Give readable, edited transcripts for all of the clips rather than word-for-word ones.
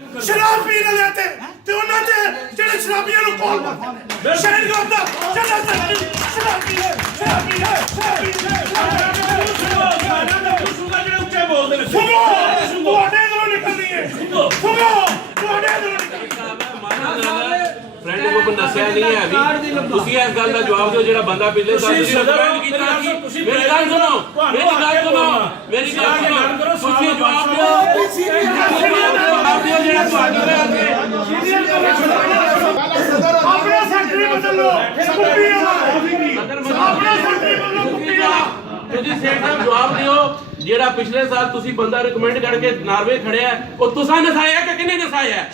शराब पीने वाले ते ਉਹਨਾਂ ਦੇ ਜਿਹੜੇ ਸ਼ਰਾਬੀਆਂ ਨੂੰ ਕੋਲ ਕਰਦੇ ਸ਼ਹਿਰ ਦਾ ਚੱਲ ਸ਼ਰਾਬ ਪੀ ਲੈ ਜਿਹੜੇ ਉੱਚੇ ਬੋਲਦੇ ਨੇ ਸੁਣੋ ਤੁਹਾਡੇ ਦਿਲੋਂ ਨਿਕਲਦੀ ਹੈ ਸੁਣੋ ਤੁਹਾਡੇ ਦਿਲੋਂ फ्रेंड को कोई दसिया नहीं है अभी ਤੁਸੀਂ ਇਸ ਗੱਲ ਦਾ ਜਵਾਬ ਦਿਓ ਜਿਹੜਾ ਬੰਦਾ ਪਿਛਲੇ ਸਾਲ ਤੁਸੀਂ ਰਿਕਮੈਂਡ ਕੀਤਾ ਸੀ ਮੇਰੀ ਗੱਲ ਸੁਣੋ ਤੁਸੀਂ ਜਵਾਬ ਦਿਓ ਜਿਹੜਾ ਤੁਹਾਡੇ ਆਪਣਾ ਸੈਕਟਰੀ ਬਦਲ ਲਓ ਆਪਣਾ ਸੈਕਟਰੀ ਬਦਲੋ ਤੁਸੀਂ ਸੇਠ ਸਾਹਿਬ ਜਵਾਬ ਦਿਓ ਜਿਹੜਾ ਪਿਛਲੇ ਸਾਲ ਤੁਸੀਂ ਬੰਦਾ ਰਿਕਮੈਂਡ ਕਰਕੇ ਨਾਰਵੇ ਖੜਿਆ ਉਹ ਤੁਸੀਂ ਨਸਾਇਆ ਕਿ ਕਿਹਨੇ ਨਸਾਇਆ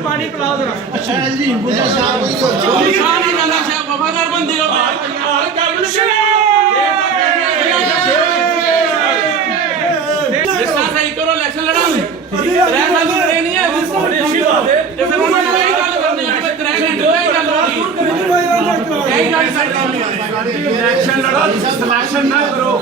पानी पिलाओ जरा वफादार बंदे हो सही करो इलेक्शन लड़ांगे 3 साल लड़े नहीं है फिर उन्होंने कई गल करनी है 3 घंटे कई गल होगी कई गल इलेक्शन लड़ो सिलेक्शन ना करो